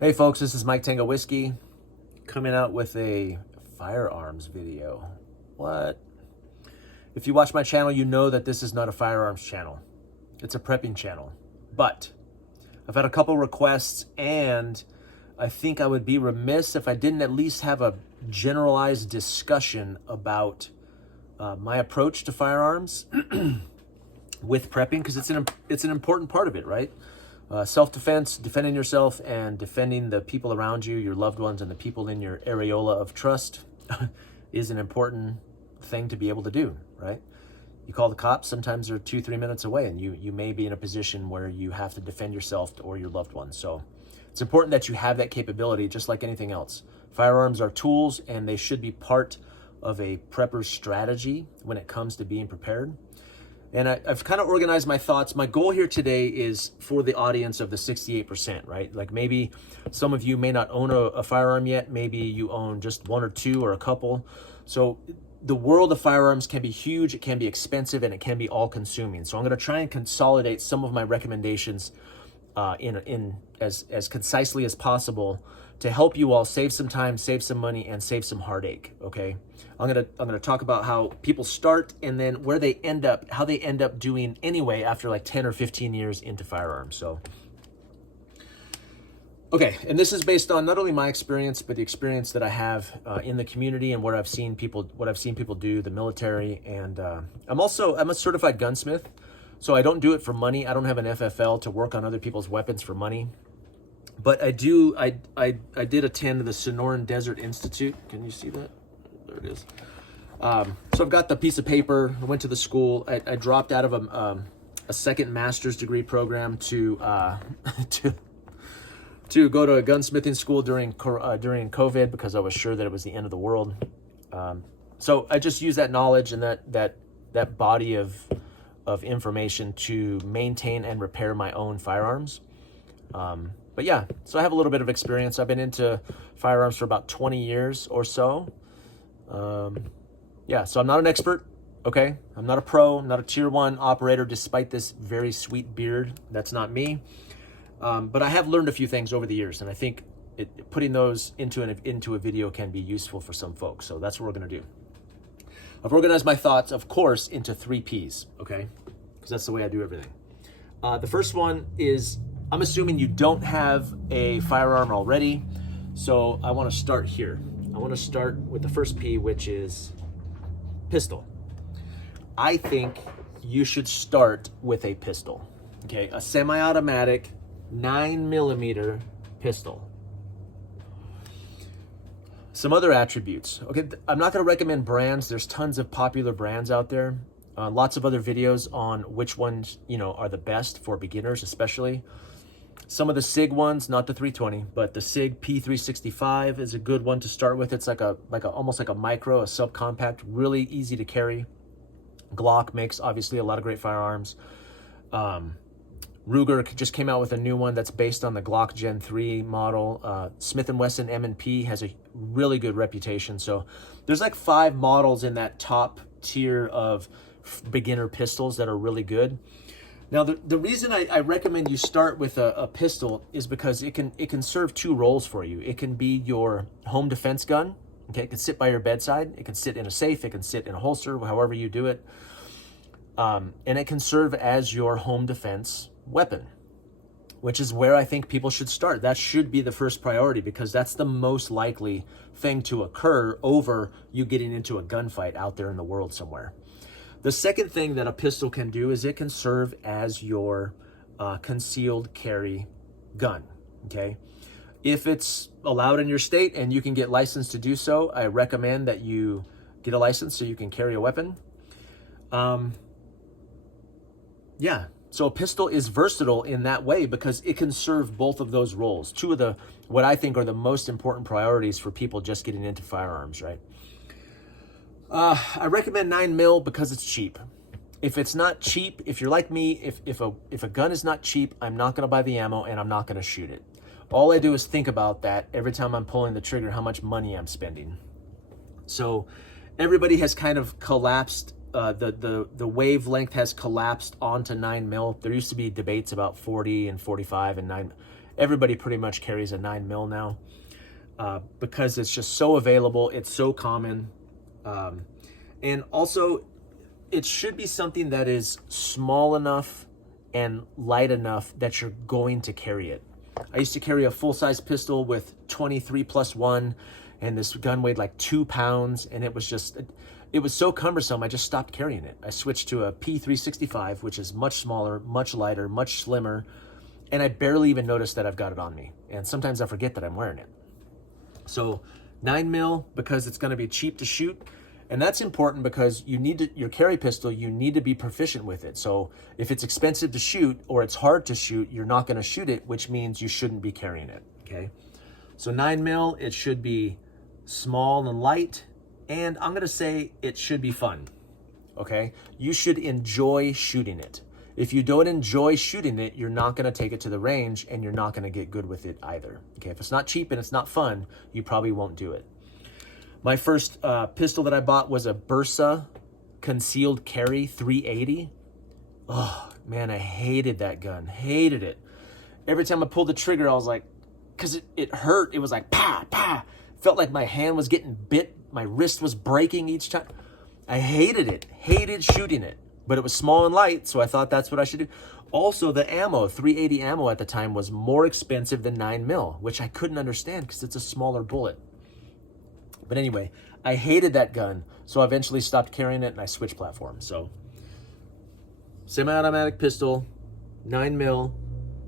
Hey folks, this is Mike Tango Whiskey coming out with a firearms video. What? If you watch my channel, you know that this is not a firearms channel. It's a prepping channel. But I've had a couple requests, and I think I would be remiss if I didn't at least have a generalized discussion about my approach to firearms with prepping, because it's an important part of it, right? Self-defense, defending yourself and defending the people around you, your loved ones, and the people in your areola of trust is an important thing to be able to do, right? You call the cops, sometimes they're 2-3 minutes away, and you may be in a position where you have to defend yourself or your loved ones. So it's important that you have that capability, just like anything else. Firearms are tools, and they should be part of a prepper's strategy when it comes to being prepared. And I've kind of organized my thoughts. My goal here today is for the audience of the 68%, right? Like maybe some of you may not own a firearm yet. Maybe you own just one or two or a couple. So the world of firearms can be huge, it can be expensive, and it can be all consuming. So I'm going to try and consolidate some of my recommendations in as concisely as possible to help you all save some time, save some money, and save some heartache. Okay, I'm gonna talk about how people start and then where they end up, how they end up doing anyway after like 10 or 15 years into firearms. So, okay, and this is based on not only my experience, but the experience that I have in the community and what I've seen people do, the military, and I'm a certified gunsmith. So I don't do it for money. I don't have an FFL to work on other people's weapons for money. But I did attend the Sonoran Desert Institute. Can you see that? There it is. So I've got the piece of paper. I went to the school. I dropped out of a second master's degree program to go to a gunsmithing school during COVID, because I was sure that it was the end of the world. So I just use that knowledge and that body of information to maintain and repair my own firearms. But yeah, so I have a little bit of experience. I've been into firearms for about 20 years or so. Yeah, so I'm not an expert, okay? I'm not a pro, I'm not a tier 1 operator, despite this very sweet beard. That's not me. But I have learned a few things over the years, and I think putting those into a video can be useful for some folks. So that's what we're gonna do. I've organized my thoughts, of course, into 3 Ps, okay? Because that's the way I do everything. The first one is, I'm assuming you don't have a firearm already, so I want to start here. I want to start with the first P, which is pistol. I think you should start with a pistol, okay? A semi-automatic 9mm pistol. Some other attributes, okay? I'm not going to recommend brands. There's tons of popular brands out there. Lots of other videos on which ones, are the best for beginners, especially. Some of the SIG ones, not the 320, but the SIG P365 is a good one to start with. It's almost like a micro, a subcompact, really easy to carry. Glock makes obviously a lot of great firearms. Ruger just came out with a new one that's based on the Glock Gen 3 model. Smith & Wesson M&P has a really good reputation. So there's like 5 models in that top tier of beginner pistols that are really good. Now, the reason I recommend you start with a pistol is because it can serve 2 roles for you. It can be your home defense gun. Okay, it can sit by your bedside. It can sit in a safe. It can sit in a holster, however you do it. And it can serve as your home defense weapon, which is where I think people should start. That should be the first priority, because that's the most likely thing to occur over you getting into a gunfight out there in the world somewhere. The second thing that a pistol can do is it can serve as your concealed carry gun, okay? If it's allowed in your state and you can get licensed to do so, I recommend that you get a license so you can carry a weapon. Yeah, so a pistol is versatile in that way because it can serve both of those roles. 2 of what I think are the most important priorities for people just getting into firearms, right? I recommend 9mm because it's cheap. If it's not cheap, if you're like me, if a gun is not cheap, I'm not going to buy the ammo and I'm not going to shoot it. All I do is think about that every time I'm pulling the trigger, how much money I'm spending. So everybody has kind of collapsed. The wavelength has collapsed onto 9mm. There used to be debates about 40 and 45 and 9. Everybody pretty much carries a 9mm now because it's just so available. It's so common. And also, it should be something that is small enough and light enough that you're going to carry it. I used to carry a full-size pistol with 23+1, and this gun weighed like 2 pounds, and it was so cumbersome, I just stopped carrying it. I switched to a P365, which is much smaller, much lighter, much slimmer, and I barely even notice that I've got it on me. And sometimes I forget that I'm wearing it. So 9mm, because it's gonna be cheap to shoot, and that's important because your carry pistol, you need to be proficient with it. So if it's expensive to shoot or it's hard to shoot, you're not gonna shoot it, which means you shouldn't be carrying it, okay? So 9mm, it should be small and light, and I'm gonna say it should be fun, okay? You should enjoy shooting it. If you don't enjoy shooting it, you're not gonna take it to the range and you're not gonna get good with it either, okay? If it's not cheap and it's not fun, you probably won't do it. My first pistol that I bought was a Bursa concealed carry 380. Oh man, I hated that gun, hated it. Every time I pulled the trigger, I was like, cause it hurt. It was like, pa, pa. Felt like my hand was getting bit. My wrist was breaking each time. I hated it, hated shooting it, but it was small and light. So I thought that's what I should do. Also the ammo, 380 ammo at the time was more expensive than 9mm, which I couldn't understand because it's a smaller bullet. But anyway, I hated that gun, so I eventually stopped carrying it and I switched platforms. So, semi-automatic pistol, 9mm,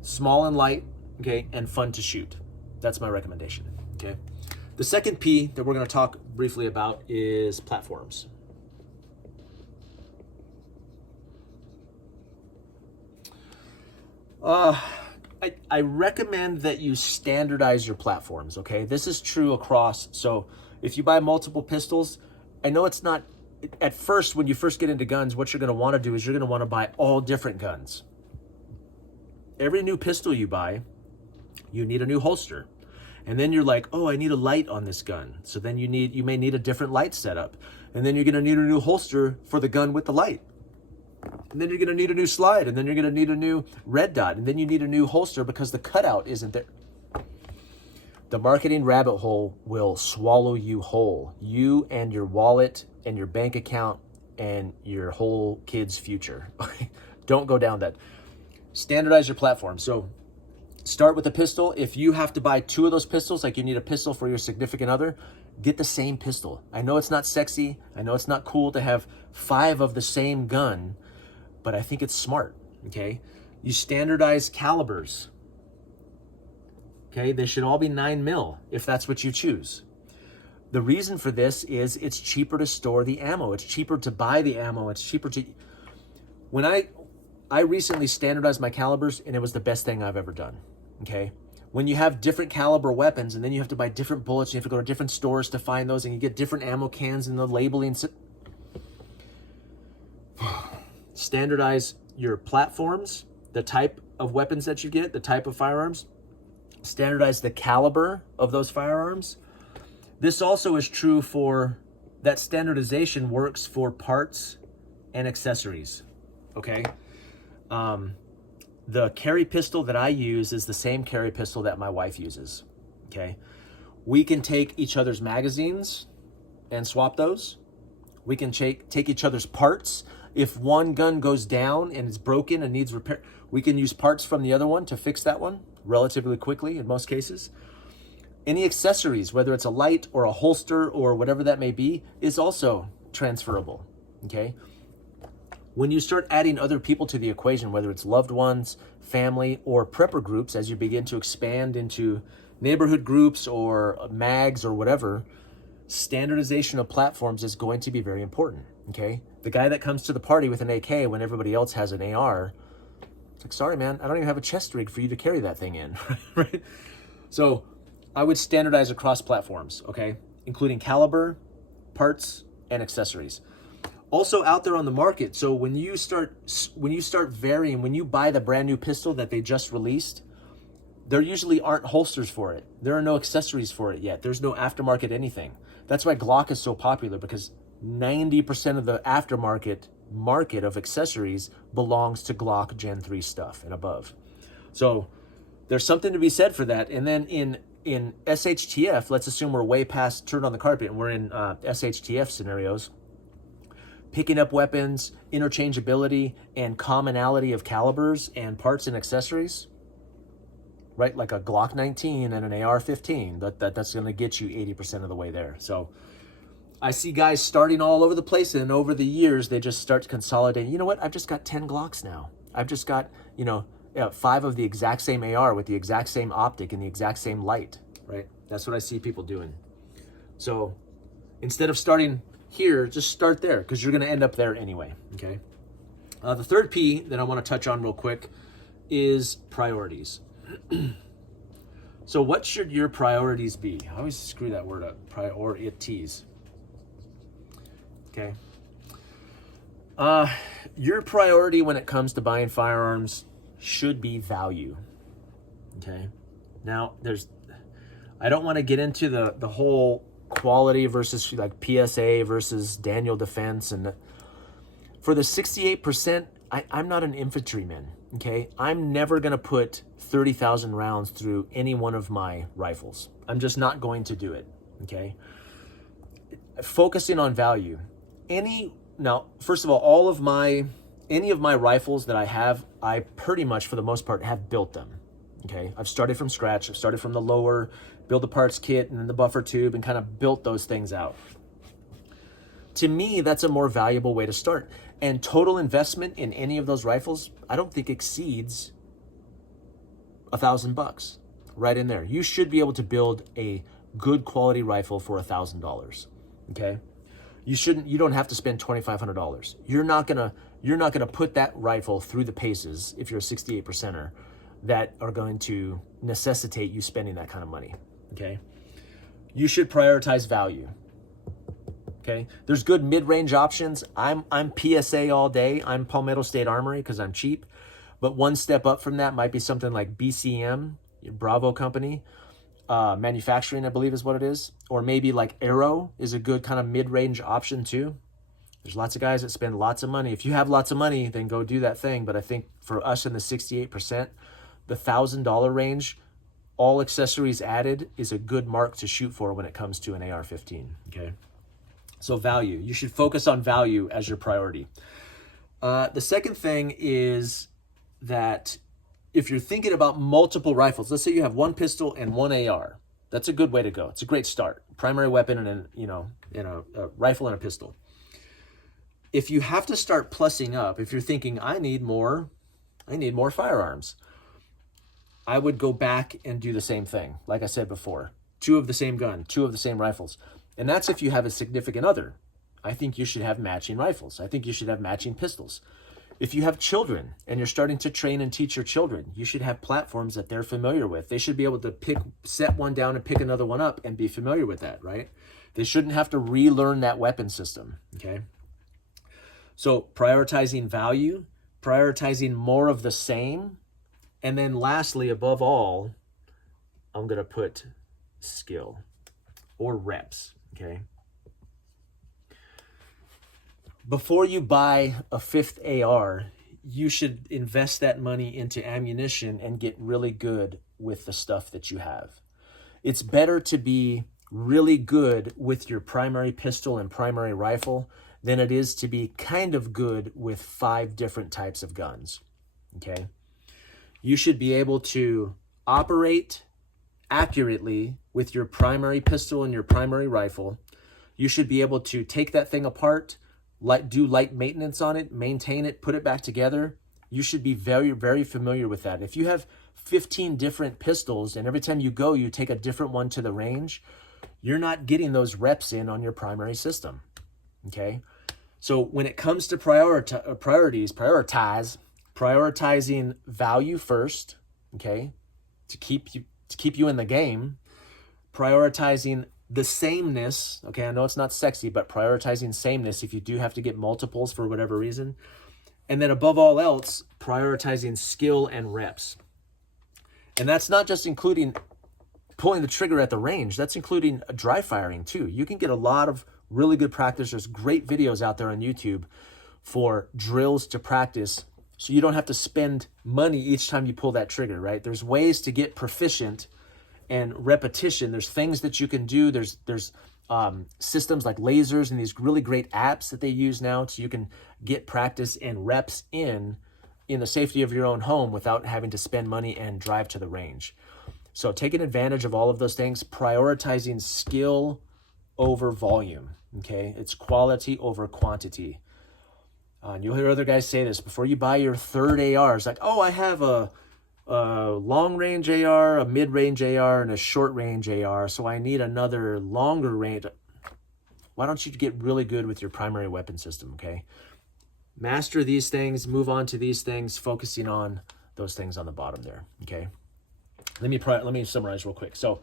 small and light, okay, and fun to shoot. That's my recommendation, okay? The second P that we're gonna talk briefly about is platforms. I recommend that you standardize your platforms, okay? This is true across, so if you buy multiple pistols, I know it's not, at first, when you first get into guns, what you're gonna wanna do is you're gonna wanna buy all different guns. Every new pistol you buy, you need a new holster. And then you're like, oh, I need a light on this gun. So then you may need a different light setup. And then you're gonna need a new holster for the gun with the light. And then you're gonna need a new slide, and then you're gonna need a new red dot, and then you need a new holster because the cutout isn't there. The marketing rabbit hole will swallow you whole. You and your wallet and your bank account and your whole kid's future. Don't go down that. Standardize your platform. So start with a pistol. If you have to buy 2 of those pistols, like you need a pistol for your significant other, get the same pistol. I know it's not sexy. I know it's not cool to have 5 of the same gun, but I think it's smart, okay? You standardize calibers. Okay, they should all be 9mm if that's what you choose. The reason for this is it's cheaper to store the ammo. It's cheaper to buy the ammo. It's cheaper to... When I recently standardized my calibers, and it was the best thing I've ever done, okay? When you have different caliber weapons and then you have to buy different bullets, you have to go to different stores to find those, and you get different ammo cans and the labeling. Standardize your platforms, the type of weapons that you get, the type of firearms. Standardize the caliber of those firearms. This also is true for, that standardization works for parts and accessories, okay? The carry pistol that I use is the same carry pistol that my wife uses, okay? We can take each other's magazines and swap those. We can take each other's parts. If one gun goes down and it's broken and needs repair, we can use parts from the other one to fix that one relatively quickly in most cases. Any accessories, whether it's a light or a holster or whatever that may be, is also transferable, okay? When you start adding other people to the equation, whether it's loved ones, family, or prepper groups, as you begin to expand into neighborhood groups or mags or whatever, standardization of platforms is going to be very important, okay? The guy that comes to the party with an AK when everybody else has an AR, it's like, sorry, man, I don't even have a chest rig for you to carry that thing in, right? So I would standardize across platforms, okay? Including caliber, parts, and accessories. Also out there on the market, so when you start varying, when you buy the brand new pistol that they just released, there usually aren't holsters for it. There are no accessories for it yet. There's no aftermarket anything. That's why Glock is so popular, because 90% of the aftermarket market of accessories belongs to Glock Gen 3 stuff and above. So There's something to be said for that. And then in SHTF, let's assume we're way past turn on the carpet and we're in SHTF scenarios. Picking up weapons, interchangeability, and commonality of calibers and parts and accessories, right? Like a Glock 19 and an AR-15, that's going to get you 80% of the way there. So I see guys starting all over the place, and over the years, they just start consolidating. You know what? I've just got 10 Glocks now. I've just got, 5 of the exact same AR with the exact same optic and the exact same light, right? That's what I see people doing. So instead of starting here, just start there, because you're going to end up there anyway, okay? The third P that I want to touch on real quick is priorities. So what should your priorities be? I always screw that word up, priorities. Okay. Your priority when it comes to buying firearms should be value. Okay. Now, I don't want to get into the whole quality versus like PSA versus Daniel Defense. And for the 68%, I'm not an infantryman. Okay. I'm never going to put 30,000 rounds through any one of my rifles. I'm just not going to do it. Okay. Focusing on value. Now, first of all, any of my rifles that I have, I pretty much, for the most part, have built them. Okay, I've started from scratch. I've started from the lower, build the parts kit and then the buffer tube, and kind of built those things out. To me, that's a more valuable way to start. And total investment in any of those rifles, I don't think exceeds $1,000 right in there. You should be able to build a good quality rifle for $1,000. Okay. You don't have to spend $2,500. You're not gonna put that rifle through the paces if you're a 68%er that are going to necessitate you spending that kind of money. Okay. You should prioritize value. Okay. There's good mid-range options. I'm PSA all day. I'm Palmetto State Armory because I'm cheap. But one step up from that might be something like BCM, Bravo Company. Manufacturing, I believe is what it is. Or maybe like Arrow is a good kind of mid-range option too. There's lots of guys that spend lots of money. If you have lots of money, then go do that thing. But I think for us in the 68%, the $1,000 range, all accessories added, is a good mark to shoot for when it comes to an AR-15, okay? So value, you should focus on value as your priority. The second thing is that if you're thinking about multiple rifles, let's say you have one pistol and one AR, that's a good way to go. It's a great start. Primary weapon and a rifle and a pistol. If you have to start plussing up, if you're thinking, I need more firearms, I would go back and do the same thing. Like I said before, 2 of the same gun, 2 of the same rifles. And that's if you have a significant other. I think you should have matching rifles. I think you should have matching pistols. If you have children and you're starting to train and teach your children, you should have platforms that they're familiar with. They should be able to set one down and pick another one up and be familiar with that, right? They shouldn't have to relearn that weapon system, okay? So prioritizing value, prioritizing more of the same, and then lastly, above all, I'm going to put skill or reps, okay? Before you buy a 5th AR, you should invest that money into ammunition and get really good with the stuff that you have. It's better to be really good with your primary pistol and primary rifle than it is to be kind of good with 5 different types of guns, okay? You should be able to operate accurately with your primary pistol and your primary rifle. You should be able to take that thing apart, do light maintenance on it, maintain it, put it back together. You should be very, very familiar with that. If you have 15 different pistols and every time you go, you take a different one to the range, you're not getting those reps in on your primary system, okay? So when it comes to prioritizing value first, okay, to keep you in the game, prioritizing the sameness, okay, I know it's not sexy, but prioritizing sameness if you do have to get multiples for whatever reason. And then above all else, prioritizing skill and reps. And that's not just including pulling the trigger at the range, that's including dry firing too. You can get a lot of really good practice. There's great videos out there on YouTube for drills to practice so you don't have to spend money each time you pull that trigger, right? There's ways to get proficient and repetition. There's things that you can do. There's systems like lasers and these really great apps that they use now, so you can get practice and reps in the safety of your own home without having to spend money and drive to the range. So taking advantage of all of those things, prioritizing skill over volume, okay? It's quality over quantity. And you'll hear other guys say this, before you buy your third AR, it's like, oh, I have a long-range AR, a mid-range AR, and a short-range AR, so I need another longer range. Why don't you get really good with your primary weapon system, okay? Master these things, move on to these things, focusing on those things on the bottom there, okay? Let me summarize real quick. So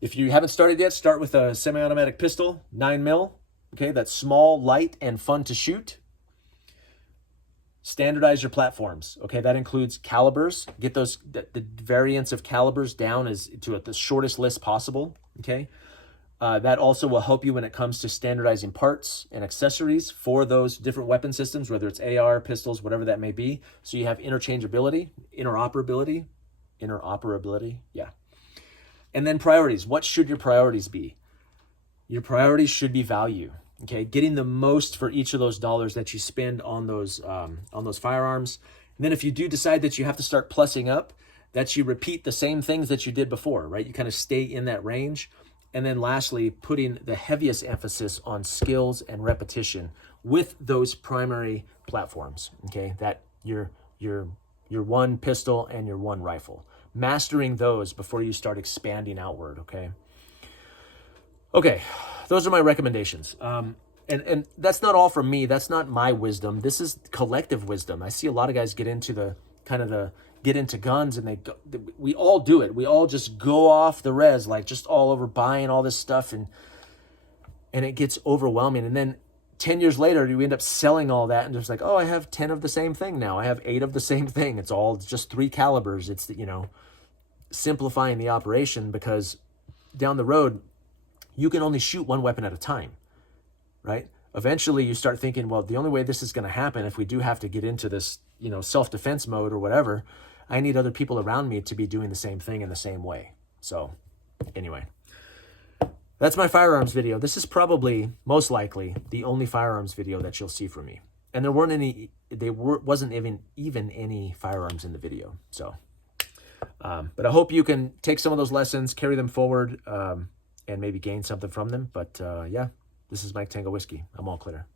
if you haven't started yet, start with a semi-automatic pistol, 9mm, okay? That's small, light, and fun to shoot. Standardize your platforms, okay? That includes calibers. Get the variants of calibers down to the shortest list possible, okay? That also will help you when it comes to standardizing parts and accessories for those different weapon systems, whether it's AR, pistols, whatever that may be. So you have interoperability, yeah. And then priorities. What should your priorities be? Your priorities should be value. Okay, getting the most for each of those dollars that you spend on those firearms. And then if you do decide that you have to start plussing up, that you repeat the same things that you did before, right? You kind of stay in that range. And then lastly, putting the heaviest emphasis on skills and repetition with those primary platforms, okay? That your one pistol and your one rifle. Mastering those before you start expanding outward, okay? Okay, those are my recommendations. And that's not all from me. That's not my wisdom. This is collective wisdom. I see a lot of guys get into get into guns, and we all do it. We all just go off the res, like just all over buying all this stuff, and it gets overwhelming. And then 10 years later, you end up selling all that, and just like, oh, I have 10 of the same thing now. I have 8 of the same thing. It's all just 3 calibers. It's, simplifying the operation, because down the road, you can only shoot one weapon at a time, right? Eventually you start thinking, well, the only way this is going to happen, if we do have to get into this, self-defense mode or whatever, I need other people around me to be doing the same thing in the same way. So anyway, that's my firearms video. This is probably, most likely, the only firearms video that you'll see from me. And there wasn't even any firearms in the video. So, but I hope you can take some of those lessons, carry them forward, and maybe gain something from them. But yeah, this is Mike Tango Whiskey. I'm all clear.